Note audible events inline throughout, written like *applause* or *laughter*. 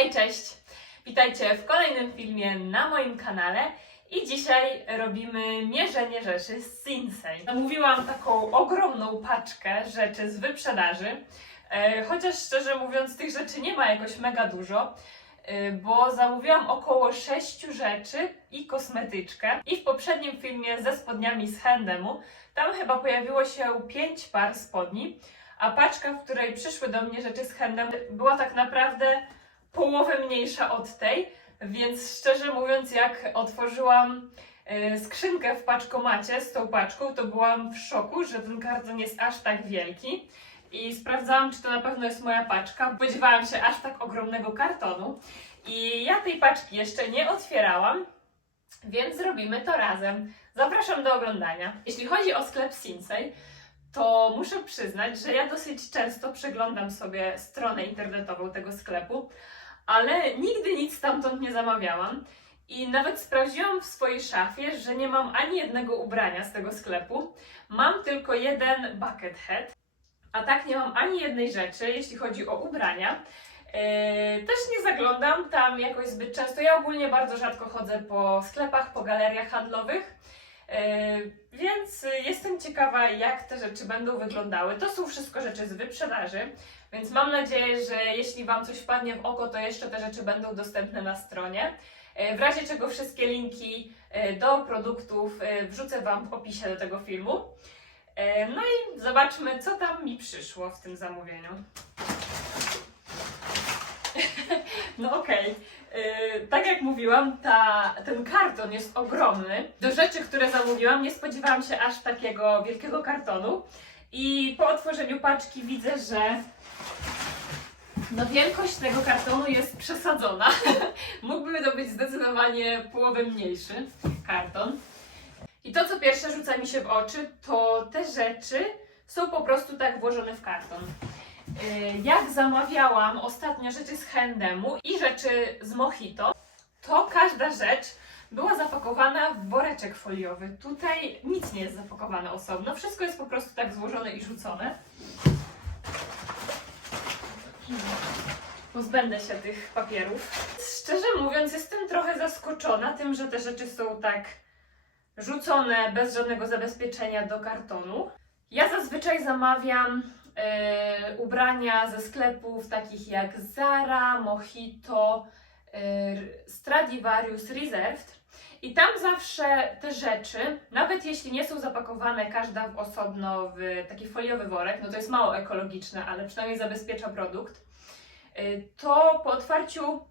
Hej, cześć! Witajcie w kolejnym filmie na moim kanale i dzisiaj robimy mierzenie rzeczy z Sinsei. Zamówiłam taką ogromną paczkę rzeczy z wyprzedaży, e, chociaż szczerze mówiąc tych rzeczy nie ma jakoś mega dużo, e, bo zamówiłam około 6 rzeczy i kosmetyczkę i w poprzednim filmie ze spodniami z Handemu tam chyba pojawiło się 5 par spodni, a paczka, w której przyszły do mnie rzeczy z Handem była tak naprawdę połowę mniejsza od tej, więc szczerze mówiąc, jak otworzyłam e, skrzynkę w paczkomacie z tą paczką, to byłam w szoku, że ten karton jest aż tak wielki. I sprawdzałam, czy to na pewno jest moja paczka. Spodziewałam się aż tak ogromnego kartonu. I ja tej paczki jeszcze nie otwierałam, więc zrobimy to razem. Zapraszam do oglądania. Jeśli chodzi o sklep Sinsei, to muszę przyznać, że ja dosyć często przeglądam sobie stronę internetową tego sklepu, ale nigdy nic stamtąd nie zamawiałam. I nawet sprawdziłam w swojej szafie, że nie mam ani jednego ubrania z tego sklepu. Mam tylko jeden bucket head, a tak nie mam ani jednej rzeczy, jeśli chodzi o ubrania. Eee, też nie zaglądam tam jakoś zbyt często. Ja ogólnie bardzo rzadko chodzę po sklepach, po galeriach handlowych. Eee, Więc jestem ciekawa, jak te rzeczy będą wyglądały. To są wszystko rzeczy z wyprzedaży, więc mam nadzieję, że jeśli Wam coś wpadnie w oko, to jeszcze te rzeczy będą dostępne na stronie. E, W razie czego wszystkie linki e, do produktów e, wrzucę Wam w opisie do tego filmu. No i zobaczmy, co tam mi przyszło w tym zamówieniu. *laughs* No okej. Yy, tak jak mówiłam, ta, ten karton jest ogromny. Do rzeczy, które zamówiłam, nie spodziewałam się aż takiego wielkiego kartonu. I po otworzeniu paczki widzę, że no wielkość tego kartonu jest przesadzona. *laughs* Mógłby to być zdecydowanie połowę mniejszy karton. I to, co pierwsze rzuca mi się w oczy, to te rzeczy są po prostu tak włożone w karton. Yy, Jak zamawiałam ostatnio rzeczy z Handemu i rzeczy z Mojito, to każda rzecz była zapakowana w woreczek foliowy. Tutaj nic nie jest zapakowane osobno, wszystko jest po prostu tak złożone i rzucone. Pozbędę się tych papierów. Szczerze mówiąc, jestem trochę zaskoczona tym, że te rzeczy są tak rzucone bez żadnego zabezpieczenia do kartonu. Ja zazwyczaj zamawiam e, ubrania ze sklepów takich jak Zara, Mojito, e, Stradivarius, Reserved. I tam zawsze te rzeczy, nawet jeśli nie są zapakowane każda w osobno w taki foliowy worek, no to jest mało ekologiczne, ale przynajmniej zabezpiecza produkt, e, to po otwarciu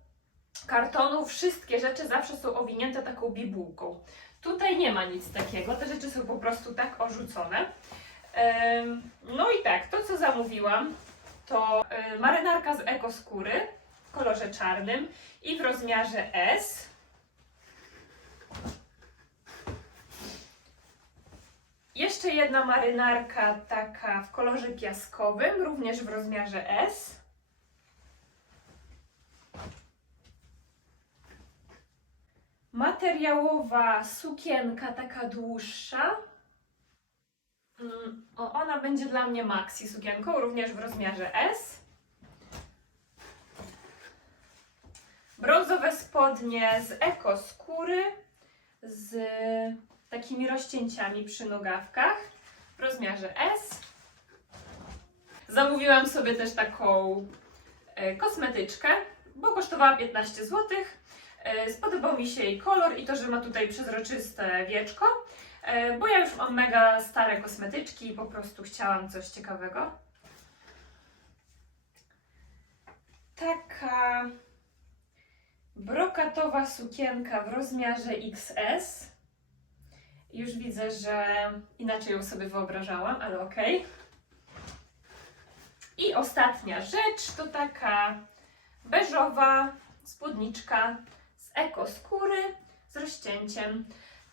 kartonu wszystkie rzeczy zawsze są owinięte taką bibułką. Tutaj nie ma nic takiego, te rzeczy są po prostu tak orzucone. No i tak, to co zamówiłam to e, marynarka z ekoskóry w kolorze czarnym i w rozmiarze S. Jeszcze jedna marynarka taka w kolorze piaskowym, również w rozmiarze S. Materiałowa sukienka taka dłuższa. Mm, O, ona będzie dla mnie maxi sukienką, również w rozmiarze S. Brązowe spodnie z eko skóry z takimi rozcięciami przy nogawkach w rozmiarze S. Zamówiłam sobie też taką e, kosmetyczkę, bo kosztowała 15 zł. E, Spodobał mi się jej kolor i to, że ma tutaj przezroczyste wieczko. E, Bo ja już mam mega stare kosmetyczki i po prostu chciałam coś ciekawego. Taka brokatowa sukienka w rozmiarze XS. Już widzę, że inaczej ją sobie wyobrażałam, ale okej. I ostatnia rzecz to taka beżowa spódniczka z eko skóry z rozcięciem.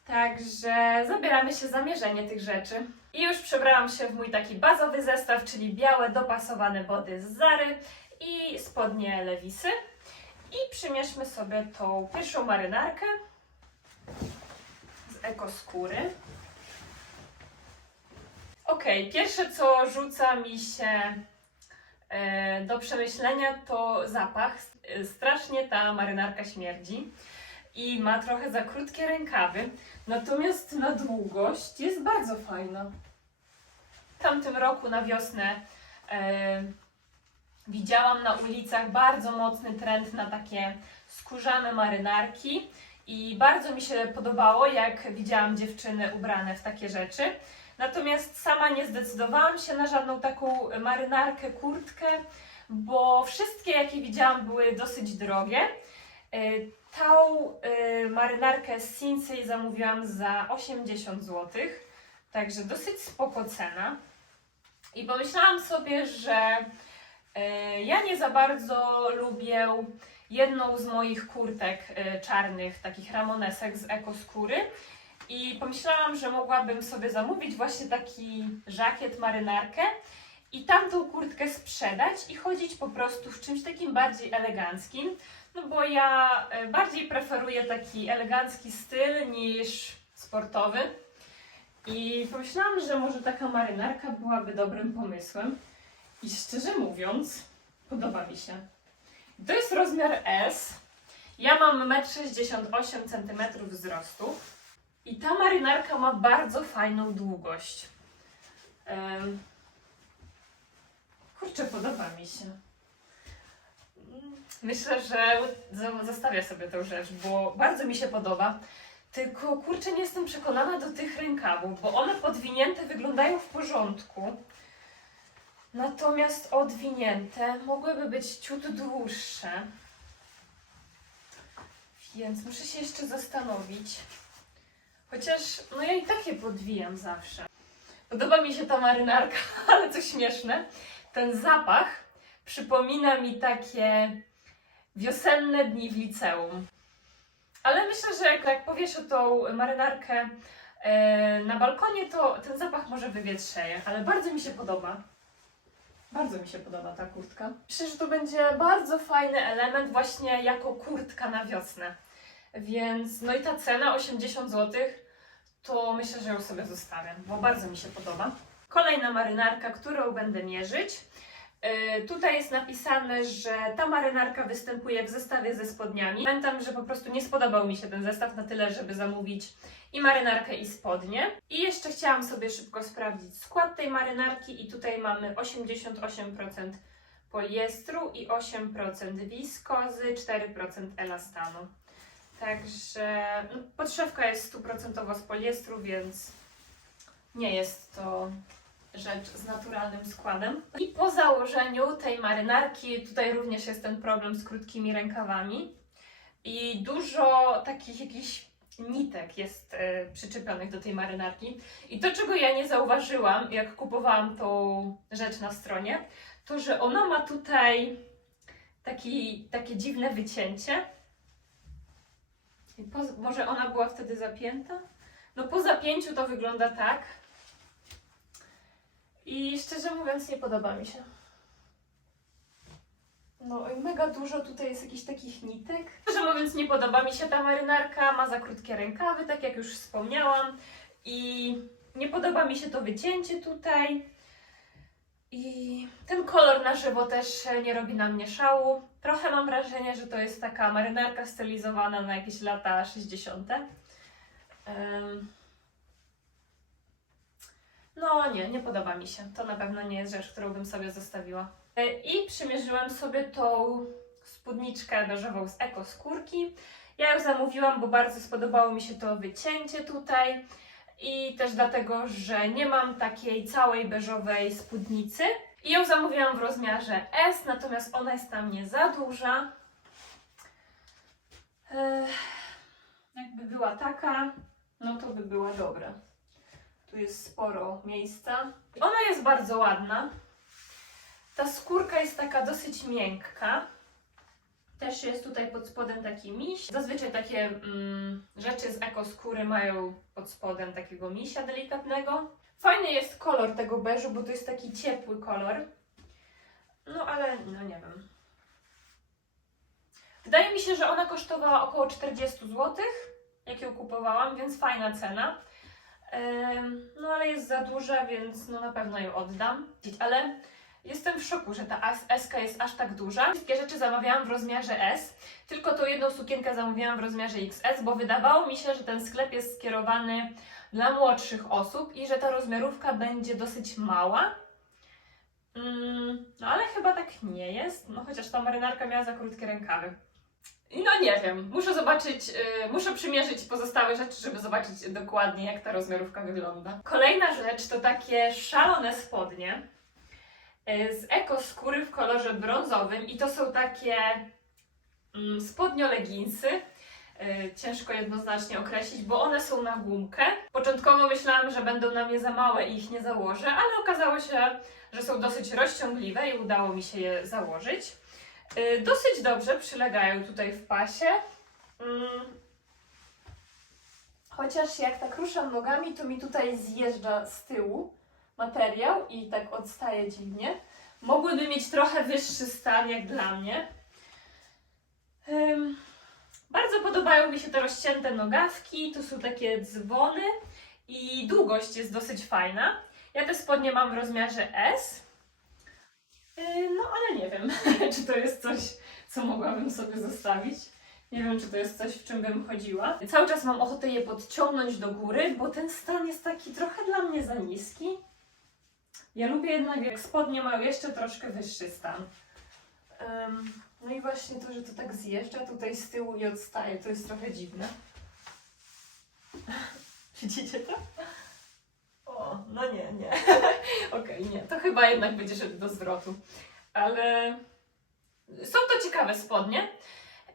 Także zabieramy się za mierzenie tych rzeczy. I już przebrałam się w mój taki bazowy zestaw, czyli białe dopasowane body z Zary i spodnie Lewisy. I przymierzmy sobie tą pierwszą marynarkę ekoskóry. Ok, pierwsze co rzuca mi się e, do przemyślenia to zapach. Strasznie ta marynarka śmierdzi i ma trochę za krótkie rękawy, natomiast na długość jest bardzo fajna. W tamtym roku na wiosnę e, widziałam na ulicach bardzo mocny trend na takie skórzane marynarki i bardzo mi się podobało, jak widziałam dziewczyny ubrane w takie rzeczy. Natomiast sama nie zdecydowałam się na żadną taką marynarkę, kurtkę, bo wszystkie, jakie widziałam, były dosyć drogie. E, Tą e, marynarkę z Sinsei zamówiłam za 80 zł, także dosyć spoko cena. I pomyślałam sobie, że e, ja nie za bardzo lubię jedną z moich kurtek e, czarnych, takich ramonesek z ekoskóry. I pomyślałam, że mogłabym sobie zamówić właśnie taki żakiet, marynarkę i tamtą kurtkę sprzedać i chodzić po prostu w czymś takim bardziej eleganckim. No bo ja e, bardziej preferuję taki elegancki styl niż sportowy. I pomyślałam, że może taka marynarka byłaby dobrym pomysłem. I szczerze mówiąc, podoba mi się. To jest rozmiar S. Ja mam 1,68 cm wzrostu. I ta marynarka ma bardzo fajną długość. Kurczę, podoba mi się. Myślę, że zostawię sobie tę rzecz, bo bardzo mi się podoba. Tylko kurczę, nie jestem przekonana do tych rękawów, bo one podwinięte wyglądają w porządku. Natomiast odwinięte mogłyby być ciut dłuższe. Więc muszę się jeszcze zastanowić. Chociaż, no ja i takie podwijam zawsze. Podoba mi się ta marynarka, *laughs* ale co śmieszne, ten zapach przypomina mi takie wiosenne dni w liceum. Ale myślę, że jak, jak powieszę tą marynarkę e, na balkonie, to ten zapach może wywietrzeje, ale bardzo mi się podoba. Bardzo mi się podoba ta kurtka. Myślę, że to będzie bardzo fajny element właśnie jako kurtka na wiosnę. Więc, no i ta cena 80 zł, to myślę, że ją sobie zostawię, bo bardzo mi się podoba. Kolejna marynarka, którą będę mierzyć. Yy, tutaj jest napisane, że ta marynarka występuje w zestawie ze spodniami. Pamiętam, że po prostu nie spodobał mi się ten zestaw na tyle, żeby zamówić i marynarkę, i spodnie. I jeszcze chciałam sobie szybko sprawdzić skład tej marynarki i tutaj mamy 88% poliestru i 8% wiskozy, 4% elastanu. Także no, podszewka jest stuprocentowo z poliestru, więc nie jest to rzecz z naturalnym składem. I po założeniu tej marynarki, tutaj również jest ten problem z krótkimi rękawami i dużo takich jakichś nitek jest e, przyczepionych do tej marynarki. I to, czego ja nie zauważyłam, jak kupowałam tą rzecz na stronie, to, że ona ma tutaj taki, takie dziwne wycięcie. Po, może ona była wtedy zapięta? No po zapięciu to wygląda tak. I szczerze mówiąc nie podoba mi się. No i mega dużo tutaj jest jakichś takich nitek. Szczerze mówiąc nie podoba mi się ta marynarka, ma za krótkie rękawy, tak jak już wspomniałam. I nie podoba mi się to wycięcie tutaj. I ten kolor na żywo też nie robi na mnie szału. Trochę mam wrażenie, że to jest taka marynarka stylizowana na jakieś lata 60. Em, No nie, nie podoba mi się. To na pewno nie jest rzecz, którą bym sobie zostawiła. E, I przymierzyłam sobie tą spódniczkę beżową z Eko Skórki. Ja ją zamówiłam, bo bardzo spodobało mi się to wycięcie tutaj. I też dlatego, że nie mam takiej całej beżowej spódnicy. I ją zamówiłam w rozmiarze S, natomiast ona jest na mnie za duża. Ech, jakby była taka, no to by była dobra. Tu jest sporo miejsca. Ona jest bardzo ładna. Ta skórka jest taka dosyć miękka. Też jest tutaj pod spodem taki miś. Zazwyczaj takie mm, rzeczy z ekoskóry mają pod spodem takiego misia delikatnego. Fajny jest kolor tego beżu, bo to jest taki ciepły kolor. No ale no nie wiem. Wydaje mi się, że ona kosztowała około 40 zł, jak ją kupowałam, więc fajna cena. No ale jest za duża, więc no na pewno ją oddam. Ale Jestem w szoku, że ta S jest aż tak duża. Wszystkie rzeczy zamawiałam w rozmiarze S, tylko tą jedną sukienkę zamówiłam w rozmiarze XS, bo wydawało mi się, że ten sklep jest skierowany dla młodszych osób i że ta rozmiarówka będzie dosyć mała. Mm, no ale chyba tak nie jest, no chociaż ta marynarka miała za krótkie rękawy. No nie wiem, muszę zobaczyć, yy, muszę przymierzyć pozostałe rzeczy, żeby zobaczyć dokładnie jak ta rozmiarówka wygląda. Kolejna rzecz to takie szalone spodnie yy, z eko skóry w kolorze brązowym i to są takie mm, spodnio leginsy. Yy, ciężko jednoznacznie określić, bo one są na gumkę. Początkowo myślałam, że będą na mnie za małe i ich nie założę, ale okazało się, że są dosyć rozciągliwe i udało mi się je założyć. Y, Dosyć dobrze przylegają tutaj w pasie. Mm. Chociaż jak tak ruszam nogami, to mi tutaj zjeżdża z tyłu materiał i tak odstaje dziwnie. Mogłyby mieć trochę wyższy stan jak dla mnie. Bardzo podobają mi się te rozcięte nogawki. Tu są takie dzwony i długość jest dosyć fajna. Ja te spodnie mam w rozmiarze S. Yy, No ale nie wiem, *laughs* czy to jest coś, co mogłabym sobie zostawić. Nie wiem, czy to jest coś, w czym bym chodziła. Cały czas mam ochotę je podciągnąć do góry, bo ten stan jest taki trochę dla mnie za niski. Ja lubię jednak, jak spodnie mają jeszcze troszkę wyższy stan. Ym, no i właśnie to, że to tak zjeżdża tutaj z tyłu i odstaje, to jest trochę dziwne. *laughs* Widzicie to? No nie, nie. *laughs* Okej, nie. To chyba jednak będzie szedł do zwrotu. Ale są to ciekawe spodnie.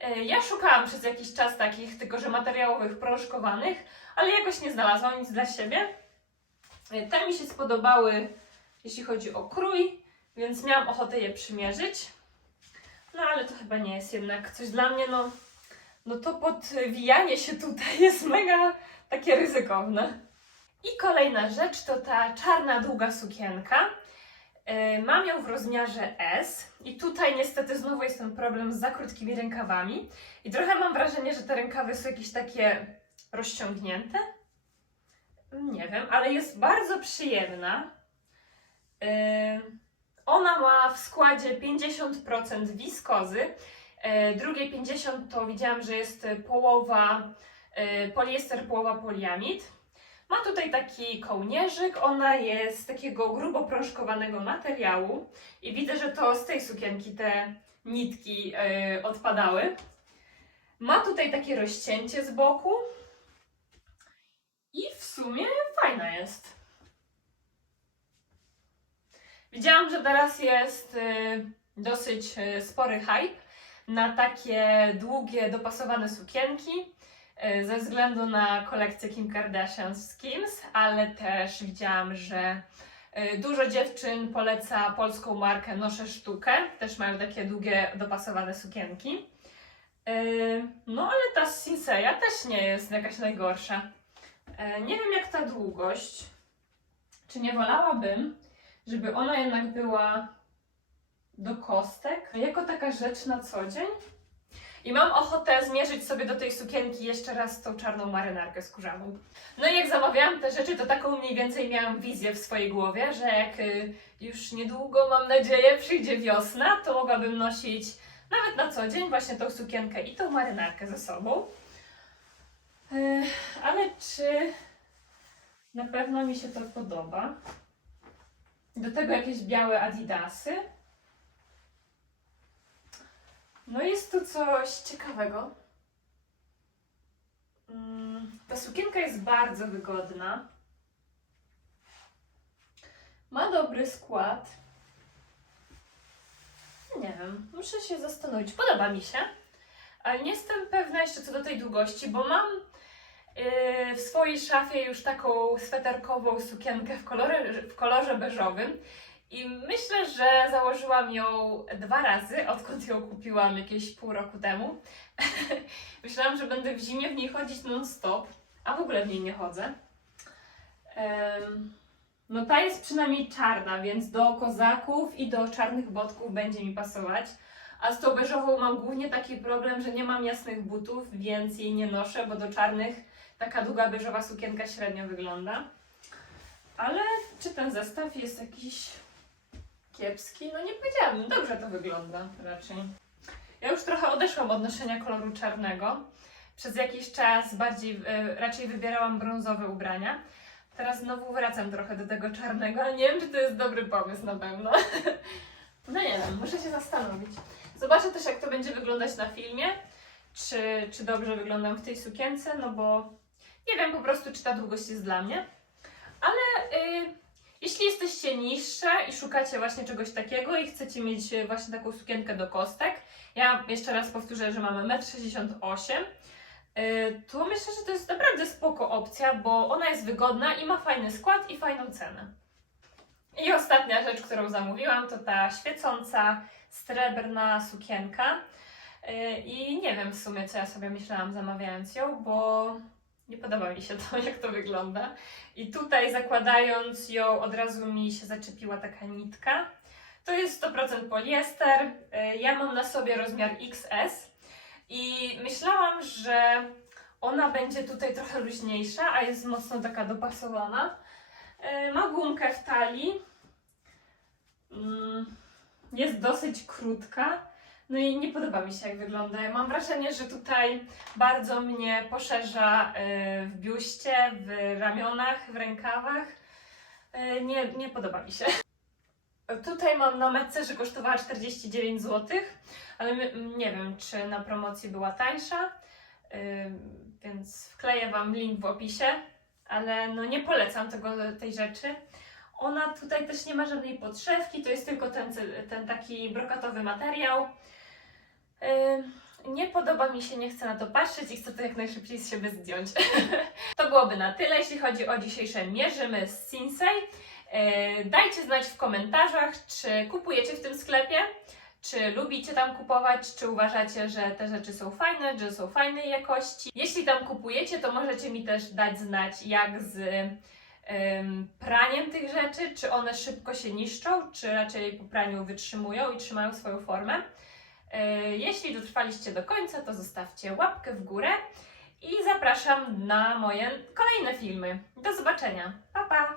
E, Ja szukałam przez jakiś czas takich, tylko że materiałowych, proszkowanych, ale jakoś nie znalazłam nic dla siebie. E, Te mi się spodobały, jeśli chodzi o krój, więc miałam ochotę je przymierzyć. No ale to chyba nie jest jednak coś dla mnie, no, no to podwijanie się tutaj *laughs* jest mega takie ryzykowne. I kolejna rzecz to ta czarna, długa sukienka. Yy, Mam ją w rozmiarze S i tutaj niestety znowu jest ten problem z za krótkimi rękawami. I trochę mam wrażenie, że te rękawy są jakieś takie rozciągnięte. Nie wiem, ale jest bardzo przyjemna. Yy, Ona ma w składzie 50% wiskozy, yy, drugie 50% to widziałam, że jest połowa poliester, połowa poliamid. Ma tutaj taki kołnierzyk, ona jest z takiego grubo prążkowanego materiału i widzę, że to z tej sukienki te nitki yy, odpadały. Ma tutaj takie rozcięcie z boku i w sumie fajna jest. Widziałam, że teraz jest yy, dosyć yy, spory hype na takie długie, dopasowane sukienki ze względu na kolekcję Kim Kardashian z Skims, ale też widziałam, że e, dużo dziewczyn poleca polską markę Noszę Sztukę. Też mają takie długie, dopasowane sukienki. E, No ale ta z Sinseya też nie jest jakaś najgorsza. E, Nie wiem jak ta długość. Czy nie wolałabym, żeby ona jednak była do kostek, jako taka rzecz na co dzień? I mam ochotę zmierzyć sobie do tej sukienki jeszcze raz tą czarną marynarkę skórzaną. No i jak zamawiałam te rzeczy, to taką mniej więcej miałam wizję w swojej głowie, że jak y, już niedługo, mam nadzieję, przyjdzie wiosna, to mogłabym nosić nawet na co dzień właśnie tą sukienkę i tą marynarkę ze sobą. Y, ale czy na pewno mi się to podoba? Do tego jakieś białe adidasy. No jest tu coś ciekawego. Mm, Ta sukienka jest bardzo wygodna. Ma dobry skład. Nie wiem, muszę się zastanowić. Podoba mi się, ale nie jestem pewna jeszcze co do tej długości, bo mam yy, w swojej szafie już taką sweterkową sukienkę w kolorze, w kolorze beżowym. I myślę, że założyłam ją dwa razy, odkąd ją kupiłam jakieś pół roku temu. *laughs* Myślałam, że będę w zimie w niej chodzić non-stop, a w ogóle w niej nie chodzę. No ta jest przynajmniej czarna, więc do kozaków i do czarnych botków będzie mi pasować. A z tą beżową mam głównie taki problem, że nie mam jasnych butów, więc jej nie noszę, bo do czarnych taka długa beżowa sukienka średnio wygląda. Ale czy ten zestaw jest jakiś kiepski, no nie powiedziałabym, dobrze to wygląda raczej. Ja już trochę odeszłam od noszenia koloru czarnego. Przez jakiś czas bardziej, e, raczej wybierałam brązowe ubrania. Teraz znowu wracam trochę do tego czarnego, ale nie wiem, czy to jest dobry pomysł na pewno. *laughs* No nie wiem, muszę się zastanowić. Zobaczę też, jak to będzie wyglądać na filmie. Czy, czy dobrze wyglądam w tej sukience, no bo nie wiem po prostu, czy ta długość jest dla mnie. Ale y, jeśli jesteście niższe i szukacie właśnie czegoś takiego i chcecie mieć y, właśnie taką sukienkę do kostek, ja jeszcze raz powtórzę, że mamy 1,68 m, y, to myślę, że to jest naprawdę spoko opcja, bo ona jest wygodna i ma fajny skład i fajną cenę. I ostatnia rzecz, którą zamówiłam, to ta świecąca, srebrna sukienka. Y, I nie wiem w sumie, co ja sobie myślałam zamawiając ją, bo nie podoba mi się to, *laughs* jak to wygląda. I tutaj zakładając ją, od razu mi się zaczepiła taka nitka. To jest 100% poliester. Y, Ja mam na sobie rozmiar XS i myślałam, że ona będzie tutaj trochę luźniejsza, a jest mocno taka dopasowana. Y, Ma gumkę w talii. Mm, Jest dosyć krótka. No i nie podoba mi się, jak wygląda. Mam wrażenie, że tutaj bardzo mnie poszerza y, w biuście, w ramionach, w rękawach. Y, Nie, nie podoba mi się. Tutaj mam na metce, że kosztowała 49 zł, ale nie wiem, czy na promocji była tańsza, y, więc wkleję Wam link w opisie, ale no nie polecam tego, tej rzeczy. Ona tutaj też nie ma żadnej podszewki, to jest tylko ten, ten taki brokatowy materiał. Nie podoba mi się, nie chcę na to patrzeć i chcę to jak najszybciej z siebie zdjąć. *laughs* to byłoby na tyle, jeśli chodzi o dzisiejsze Mierzymy z Sinsei. Dajcie znać w komentarzach, czy kupujecie w tym sklepie, czy lubicie tam kupować, czy uważacie, że te rzeczy są fajne, że są fajnej jakości. Jeśli tam kupujecie, to możecie mi też dać znać, jak z praniem tych rzeczy, czy one szybko się niszczą, czy raczej po praniu wytrzymują i trzymają swoją formę. Yy, Jeśli dotrwaliście do końca, to zostawcie łapkę w górę i zapraszam na moje kolejne filmy. Do zobaczenia. Pa pa!